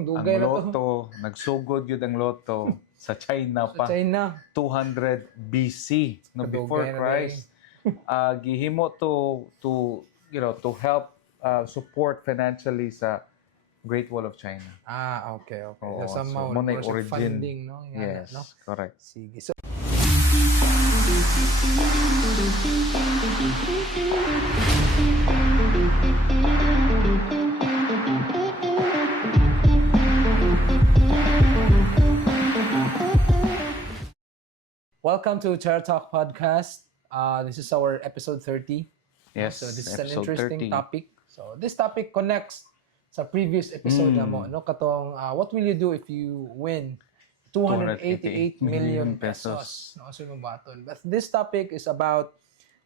Ang Dugay na to. loto, nagsugod yun ang loto sa China Sa pa. China. 200 BC, no, Kadugay before na Christ. Gihimo to help support financially sa Great Wall of China. Okay. Oo, So, somehow, so, muna yung siya origin. funding, no? Yan, Yes, no? correct. Sige. So, welcome to Chair Talk Podcast. This is our episode 30. Yes, So this is an episode interesting 30. topic. So this topic connects sa previous episode na mo, no? Katong, what will you do if you win 288 million pesos? No, so yung baton. But this topic is about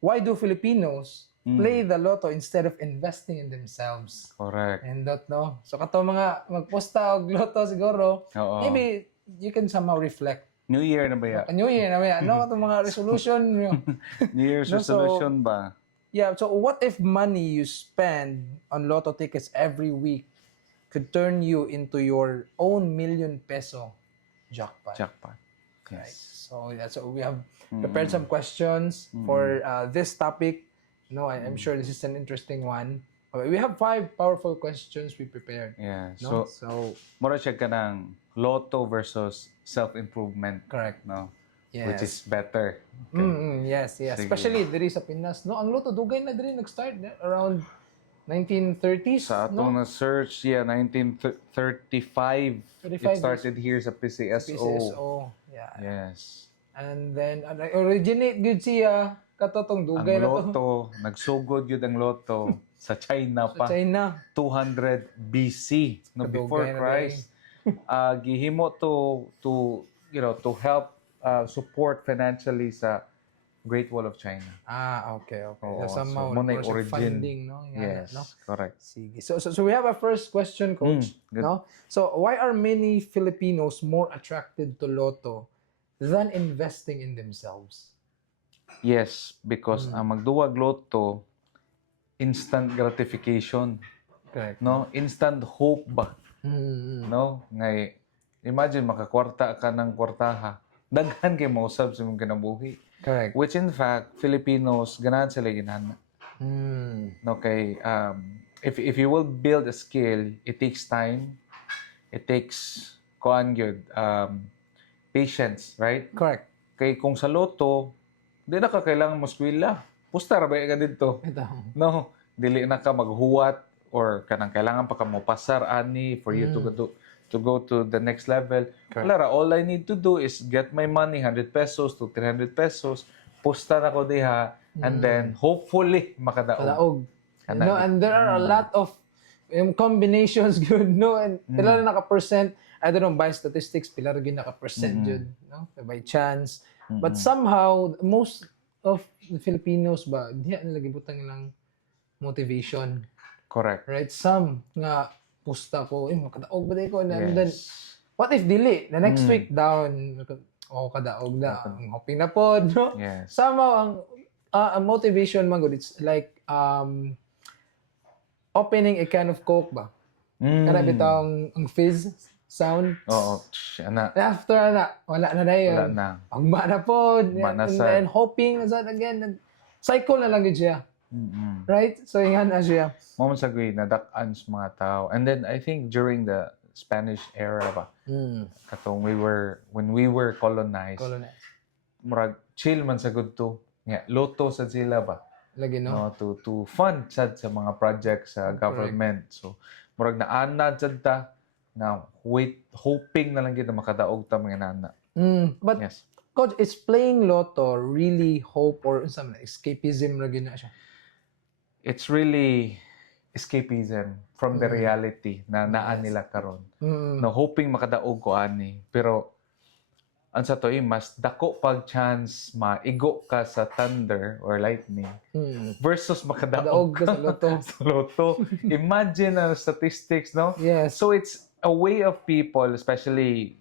why do Filipinos play the lotto instead of investing in themselves? Correct. And that, no? So katong mga magposta og lotto siguro, Oo. maybe you can somehow reflect. New Year na ba yan? New Year na ba? Ano katong mga resolution nyo? New Year's No, so- resolution ba? Yeah, so what if money you spend on lotto tickets every week could turn you into your own million peso jackpot? Jackpot. Right. Yes. So yeah, so we have prepared some questions for this topic. No, I'm sure this is an interesting one. Okay, we have 5 powerful questions we prepared. Yeah. No? So, mura siya ka ng lotto versus self-improvement. Correct. No? Yes. Which is better. Yes. Sige. Especially diri sa Pinas. No, ang lotto dugay na diri nag-start around 1930s. Sa atong no? na-search, 1935, 35 it started here sa PCSO. PCSO. Yeah. Yes. And then, originate good siya, katotong Ang dugay na to. loto, nagsugod yun ang loto sa China Sa pa. China. 200 BC, no, Kadugay before na Christ. Gihimo to help support financially sa Great Wall of China. Okay. Oo, So, somehow, so, muna yung more siya origin. funding, no? Yan, Yes, no? correct. Sige. So we have a first question, Coach. good. No? So, why are many Filipinos more attracted to Lotto than investing in themselves? Yes, because ang magduwag loto, instant gratification, Correct. no? Instant hope ba, Mm. no? Ngay imagine makakwarta ka ng kwartaha, daghan kay mausab sa imong kinabuhi. Correct. Which in fact, Filipinos ganahan sila ginana. No, kay if you will build a skill, it takes time. It takes patience, right? Correct. Kay kung sa loto, di na ka kailangan mo eskwela. Pusta ra ba ka dito? Ito. No, dili na ka maghuwat or kanang kailangan pa ka mo pasar ani for you to go to the next level. Correct. Wala ra, all I need to do is get my money 100 pesos to 300 pesos. Pusta na ko diha and then hopefully makadaog. Kadaog. Kana- No, and there are a lot of combinations good, no? And pila na naka-percent, I don't know, by statistics, pila rin naka-percent yun, no? By chance. But somehow, most of the Filipinos ba, diya nila gibutang nilang motivation, Correct. right? Some nga, pusta ko, makadaog ba di ko? And then, Yes. what if dili? The next week down, kadaog na. Ang hoping na po, no? Yes. Somehow, ang motivation man good, it's like opening a can of Coke ba? Kana bitang ang fizz sound. Oo, ana. After na, wala na na yun. Wala na. Agba na po. Agba na And sad. then hoping that again. And cycle na lang yun siya. Right? So yan na siya. Moments agree, nadak-an sa mga tao. And then I think during the Spanish era ba, katong when we were colonized, Colonized. murag chill man sa good to. Nga, loto sa sila ba? Lagi no? No, to fund sad sa mga projects sa government. So, murag naanad sad ta na hoping na lang gid na makadaog ta mga nana. But Yes. Coach, is playing Lotto really hope or some escapism na gina siya? It's really escapism from the reality na naan nila karon. No, hoping makadaog ko ani. Pero ang sa to mas dako pag chance maigo ka sa thunder or lightning versus Kadaog makadaog ka sa Lotto. sa loto. Imagine ang statistics, no? Yes. So it's a way of people, especially,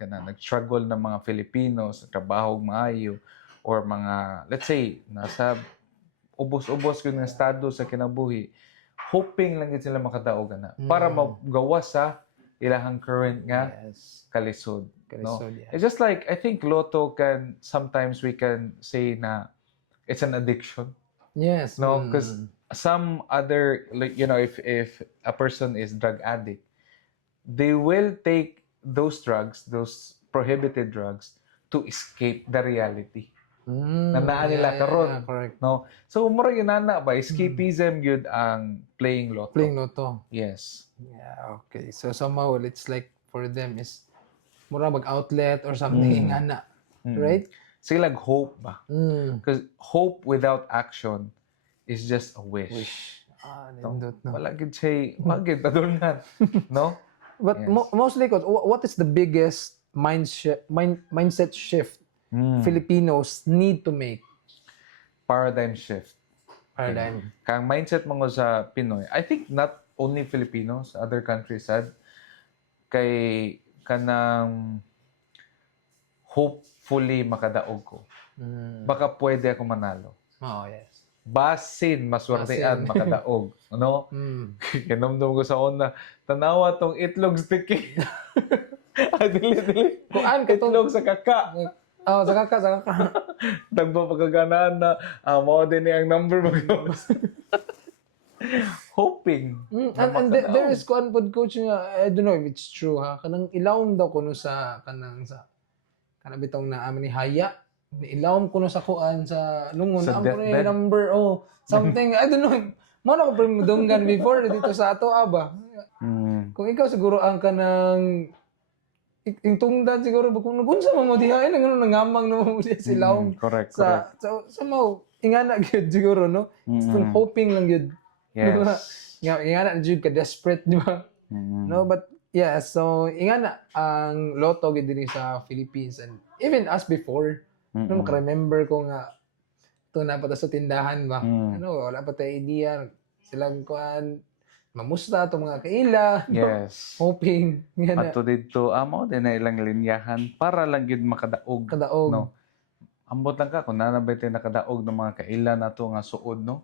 kana nag-struggle ng mga Filipinos, trabaho maayo, or mga, let's say, nasa ubos-ubos yung estado sa kinabuhi, hoping lang yun sila makadaog na para magawa sa ilahang current nga Yes. kalisod. No? Kalisod, yeah. It's just like, I think Lotto can, sometimes we can say na it's an addiction. Yes. No, because some other, like, if a person is drug addict, they will take those drugs, those prohibited drugs, to escape the reality. Na naa nila karon. correct. No? So, mura yun na ba? Escapism yun ang playing Lotto. Playing Lotto. Yes. Yeah, okay. So somehow it's like for them is mura mag-outlet or something ana. Right? Sila hope ba? Mm. Because hope without action is just a wish. Wish. Nindot, no? Wala gid siya, wagid padulngan. No? But Yes. mostly, Coach, what is the biggest mindset shift Filipinos need to make? Paradigm shift. Paradigm. Kang mindset mo sa Pinoy, I think not only Filipinos, other countries sad, kay kanang hopefully makadaog ko. Baka pwede ako manalo. Oh, yes. Basin, maswertean, makadaog. Ano? Mm. Kinamdam ko sa una, tanawa tong itlog sticky. Dili. Kuan ka to. Itlog sa kaka. Oh, sa kaka. Nagpapakaganaan na, mao din ang number mo. Hoping. And there is kuan pod, Coach, nga, I don't know if it's true, ha? Kanang ilawom daw kuno sa bitong na amin ni Haya. Ilawom kuno sa kuan sa lungon. Sa Ang kuno deathbed? yung number, something, I don't know. Mo na ko primudunggan before dito sa ato, aba. Kung ikaw siguro ang kanang yung tungdan siguro kung nagunsa mo dihain ang nangamang no mo siya silawom correct. sa somehow ingana gyud siguro no. Still hoping lang gyud. Yes. Ingana na gyud ka desperate di ba? No, but yeah, so ingana ang Lotto gyud diri sa Philippines and even us before. No, maka-remember ko nga ito na pa ta sa tindahan ba. Ano, wala pa tayo idea silang kuan mamusta itong mga kaila. Yes. Hoping. Yan na. Ato dito, amo din na ilang linyahan para lang yun makadaog. Kadaog. No? Ambot lang ka kung nanabay tayo nakadaog ng mga kaila na to nga suod, no?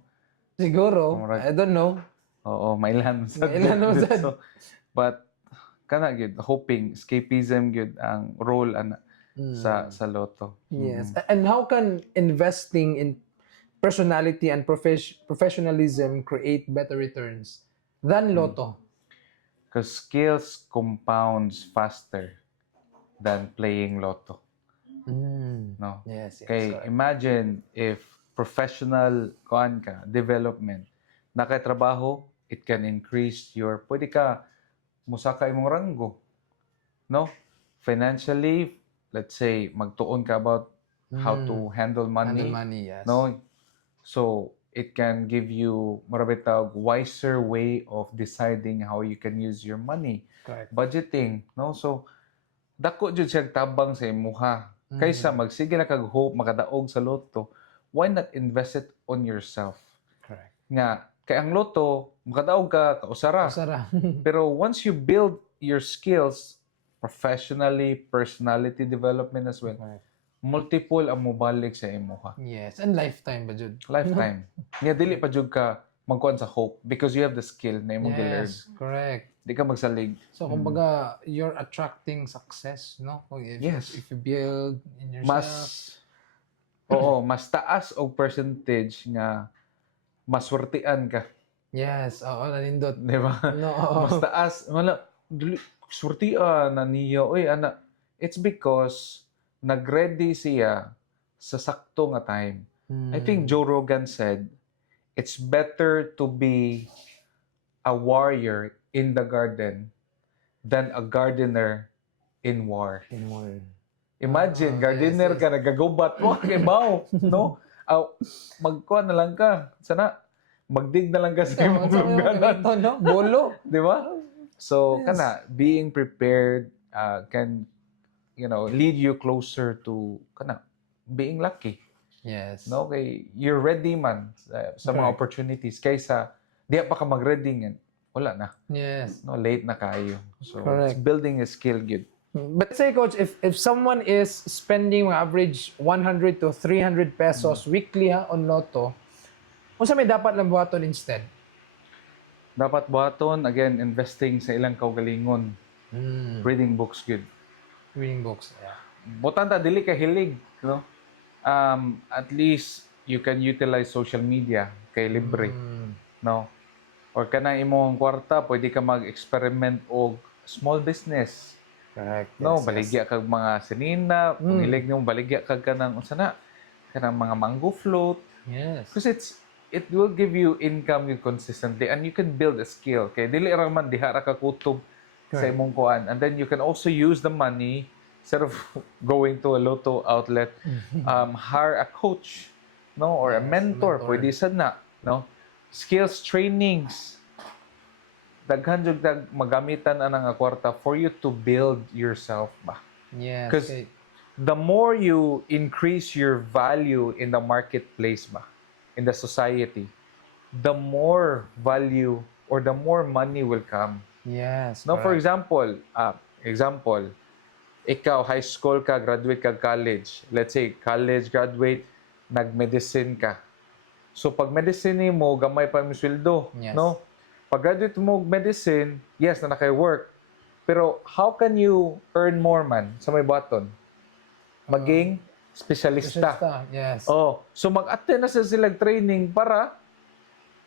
Siguro. Alright. I don't know. Oo, mailan sa Mailan mo sad. So, but, kana gyud hoping, escapism gyud ang role sa Lotto. Yes. And how can investing in personality and professionalism create better returns than Lotto? Because skills compounds faster than playing Lotto. No? Yes, yes. Kay imagine if professional kuan ka, development, nakatrabaho, it can increase your, pwede ka musaka imong ranggo. No? Financially, let's say, magtuon ka about how to handle money. Handle money, yes. No? So, it can give you marabitag wiser way of deciding how you can use your money. Correct. Budgeting, no? So, dako jud siya tabang sa imuha. Kaysa magsige na kag hope makadaog sa Lotto, why not invest it on yourself? Correct. Nga, kay ang Lotto, makadaog ka, kausara. Sara. Pero once you build your skills, professionally, personality development as well, multiple ang mobalik sa imuha. Yes, and lifetime ba jud? Lifetime. Nga dili pa jud ka magkuan sa hope because you have the skill na imong gilearn. Yes, correct. Di ka magsalig. So kumbaga, you're attracting success, no? Yes. If you build in yourself. Mas taas og percentage nga maswertian ka. Yes, oo, nanindot. Di ba? No, oo. Mas taas. Wala, dili, swertian na niya. Uy, ana. It's because nag-ready siya sa sakto nga time. I think Joe Rogan said, it's better to be a warrior in the garden than a gardener in war. In war. Imagine, gardener yes. ka, nagagubat mo, kibaw, no? Magkuha na lang ka. Sana, magdig na lang ka sa imong lungganan. No? Bolo. Di ba? So, Yes. kana, being prepared can, lead you closer to, kana, being lucky. Yes. No? Kay, you're ready man sa mga Correct. opportunities. Kaysa, di pa ka mag-ready nga, wala na. Yes. No, late na kayo. So, Correct. it's building a skill good. But say, Coach, if someone is spending average 100 to 300 pesos weekly on Lotto, kung sa may dapat lang buhaton instead? Dapat buhaton, again, investing sa ilang kaugalingon. Reading books good. Reading books. Yeah. Butanta dili ka hilig, no? At least you can utilize social media kay libre, no? Or kanang imong kwarta, pwede ka mag-experiment og small business. Correct. No, Yes, baligya kag mga sinina, kung hilig nimo baligya kag kanang unsa na, kanang mga mango float. Yes. Because it will give you income you consistently and you can build a skill. Kay dili ra man diha ra ka kutob sa Correct. imong kuan. And then you can also use the money instead of going to a lotto outlet, hire a coach, no, or a Yes, a mentor. mentor. Pwede sad na, no? Skills trainings. Daghan jud dag magamitan ana nga kwarta for you to build yourself ba. Yes. 'Cause Okay. the more you increase your value in the marketplace ba, in the society, the more value or the more money will come. Yes. No, for correct. example, ikaw high school ka, graduate ka college. Let's say college graduate, nag-medicine ka. So pag medicine mo, gamay pa yung sweldo, Yes. no? Pag graduate mo og medicine, yes na work. Pero how can you earn more man sa may baton? Maging specialista. Specialista. Yes. Oh, so mag-attend na sila training para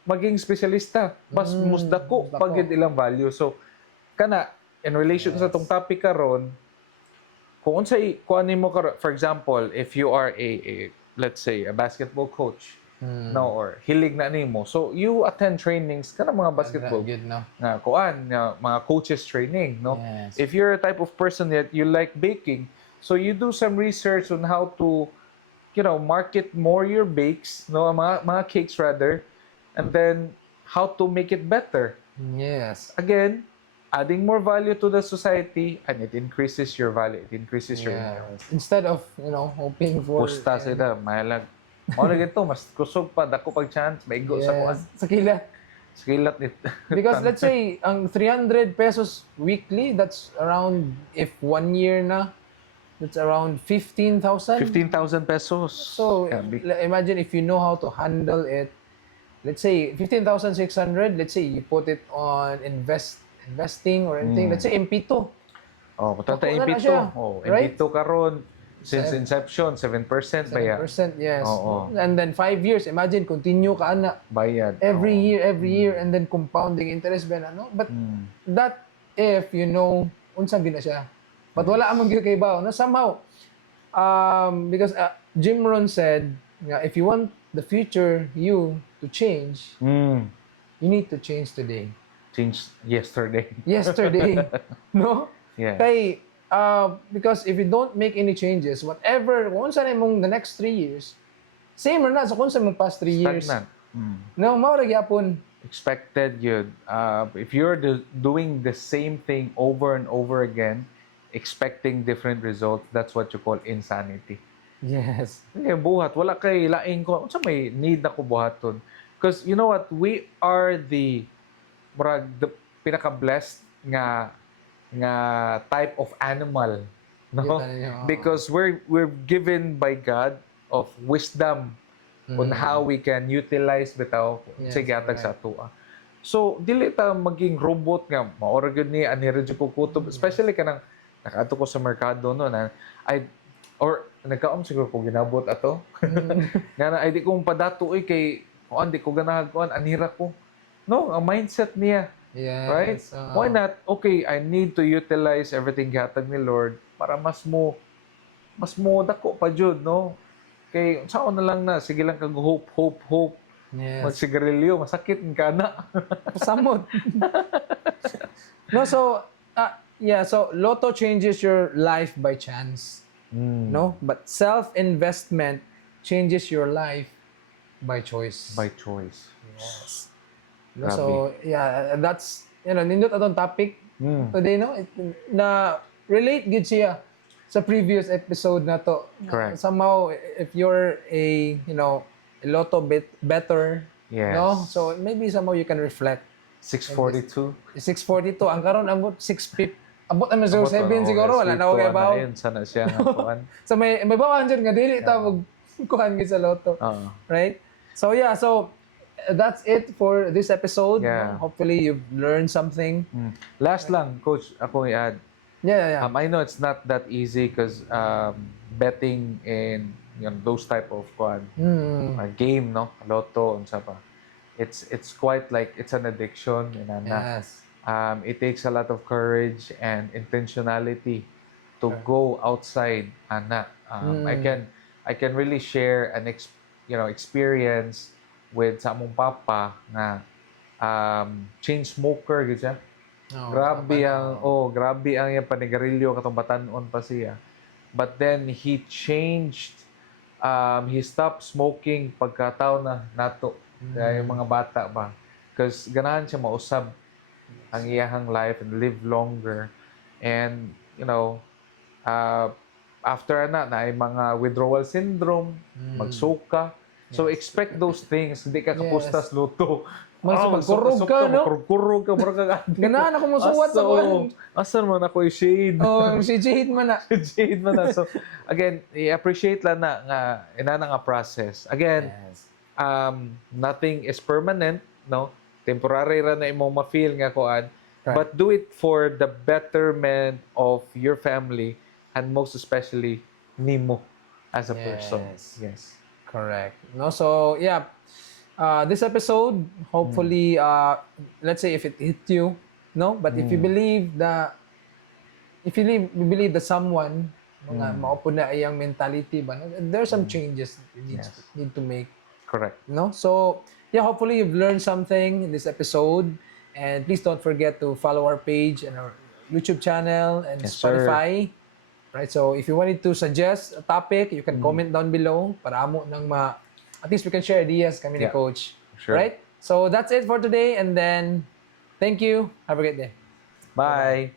maging specialista. Mas musdako musdako. pag yun ilang value. So kana in relation sa tong topic karon, kung unsay kuan nimo karon, for example, if you are a let's say a basketball coach, no, or hilig na nimo, so you attend trainings kana mga basketball Good, no? nga kuan nga mga coaches training, no. Yes. If you're a type of person that you like baking, so you do some research on how to, market more your bakes, no, mga cakes rather, and then how to make it better. Yes. Again, adding more value to the society, and it increases your value, it increases your income. Yes. Instead of, hoping for... Pusta sila, mahalag. Mao na gito, mas kusog pa, dako pag chance, maigo sa kuan. Sa kilat. Skilat nit. Because let's say, ang 300 pesos weekly, that's around, if 1 year na, that's around 15,000. 15,000 pesos. So, Yeah, big. imagine if you know how to handle it. Let's say, 15,600, let's say you put it on investing or anything. Let's say, MP2. Oh, patata Nakuha na impito. siya, Oh, right? impito karon since inception 7% bayad. 7%, yes. Oo. And then 5 years, imagine, continue ka na. Bayad. Every Oo. year, and then compounding interest ba ano? But that if you know unsa gina siya. But wala among gyud kay bao. No, somehow because Jim Rohn said, if you want the future you to change, you need to change today. Change yesterday. Yesterday. No? Yeah. Kay because if you don't make any changes, whatever kung unsa na imong the next 3 years, same ra na sa kung sa imong past 3 years. Stagnant. No, mao ra gyapon. Expected yun. If you're doing the same thing over and over again, expecting different results, that's what you call insanity. Yes. Hindi, buhat. Wala kay laing ko. Unsa may need ako buhaton? Because you know what? We are the pinaka-blessed nga type of animal. No? Because we're given by God of wisdom on how we can utilize bitaw sa gihatag sa atua. So dili ta maging robot nga maora gyud ni ani ra jud ko kutob, especially kanang nakaadto ko sa merkado no na or nagkaom siguro ko ginabot ato. Nga na ay di ko padatoy kay kuan di ko ganahan kuan anira ko. No, ang mindset niya. Yes. Right? Why not? Okay, I need to utilize everything gihatag ni Lord para mas mo dako pa jud, no? Kay sao na lang na sige lang kag hope. Yes. Magsigarilyo, masakit ka na. Samot. No, so so Lotto changes your life by chance. No, but self-investment changes your life by choice. By choice. Yes. No, so that's nindot atong topic today, no? Na relate gud siya sa previous episode na to. Correct. Somehow if you're a Lotto better, Yes. no? So maybe somehow you can reflect. 642. 642 ang karon ambot 650. Abot na 07 siguro wala na ako kay bawo. Ayun, sana siya nga kuan. So may bawahan dyan nga dili ta mag kuhan gid sa Lotto. Oo. Right? So so that's it for this episode. Yeah. Hopefully you've learned something. Last lang, Coach, ako i-add. Yeah. I know it's not that easy because betting in those type of game, no, lotto, unsa pa. It's quite like it's an addiction, Yes. it takes a lot of courage and intentionality to go outside, I can really share an experience with sa among papa na chain smoker gid siya. Grabe ang yung panigarilyo katong batan-on pa siya. But then he changed, he stopped smoking pagkataon na nato yung mga bata ba. Because ganahan siya mausab ang iyahang life and live longer. And, after na ay mga withdrawal syndrome, magsuka. So expect those things, hindi ka kapustas luto. Magkurog ka, no? Kurog ka, mura ka. Ganahan ako musuwat sa kuwan. Asan man ako i-shade? Si Jade man na. Shade man na. So, again, i-appreciate lang na nga, inana nga process. Again, nothing is permanent, no? Temporary ra na imong ma-feel nga kuan. Right. But do it for the betterment of your family and most especially nimo as a person. Yes. Correct. No, so yeah, this episode, hopefully, let's say if it hit you, no, but if you believe that, you believe that someone, mga maupo na iyang mentality ba, there's some changes that you need to make. Correct. No, so yeah, hopefully you've learned something in this episode, and please don't forget to follow our page and our YouTube channel and Spotify. Right, so if you wanted to suggest a topic, you can comment down below para amo nang at least we can share ideas kami ni Coach. Sure. Right? So that's it for today, and then thank you. Have a great day. Bye.